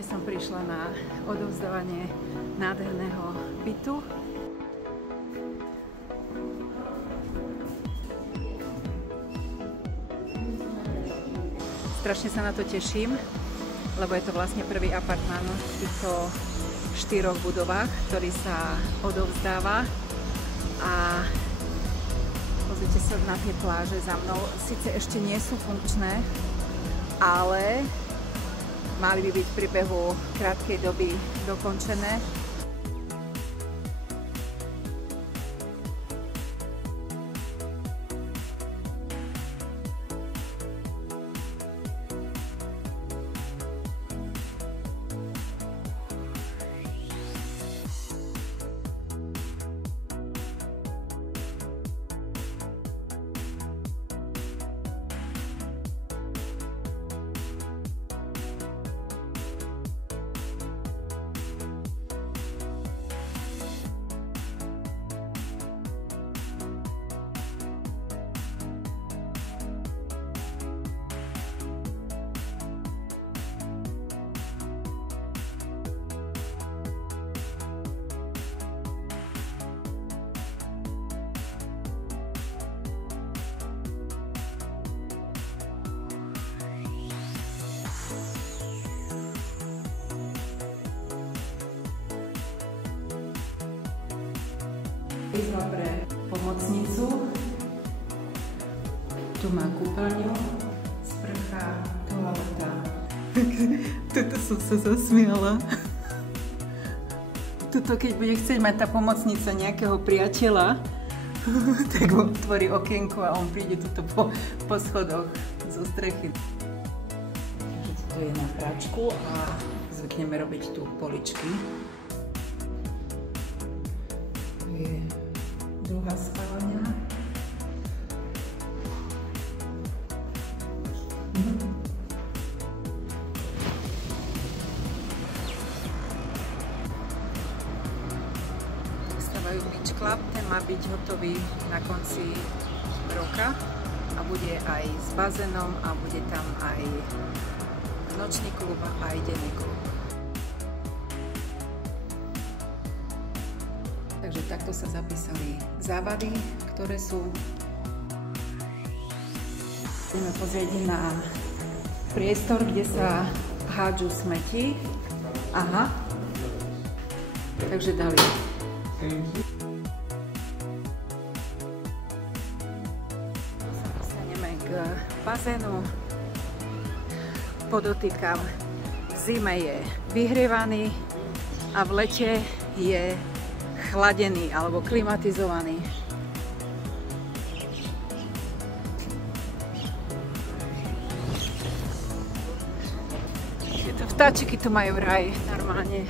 Dnes som prišla na odovzdávanie nádherného bytu. Strašne sa na to teším, lebo je to vlastne prvý apartmán v týchto 4 budovách, ktorý sa odovzdáva. A pozrite sa na tie pláže za mnou. Sice ešte nie sú funkčné, ale mali by byť v priebehu krátkej doby dokončené. Izba pre pomocnicu, tu má kúpeľňu, sprcha, toaleta. Tuto som sa zasmiala. Tuto, keď bude chcieť mať tá pomocnica nejakého priateľa, tak mu otvorí okienko a on príde tuto po schodoch zo strechy. To je na práčku a zvykneme robiť tu poličky. Je druhá spálňa. Stavajú Beach Club, ten má byť hotový na konci roka a bude aj s bazénom a bude tam aj nočný klub a aj denný klub. Takže takto sa zapísali závady, ktoré sú. Ideme pozrieť na priestor, kde sa hádžu smeti. Aha. Takže dali. Dostaneme k bazénu. Podotýkam, v zime je vyhrievaný a v lete je chladený alebo klimatizovaný. Tieto vtáčiky tu majú raj normálne.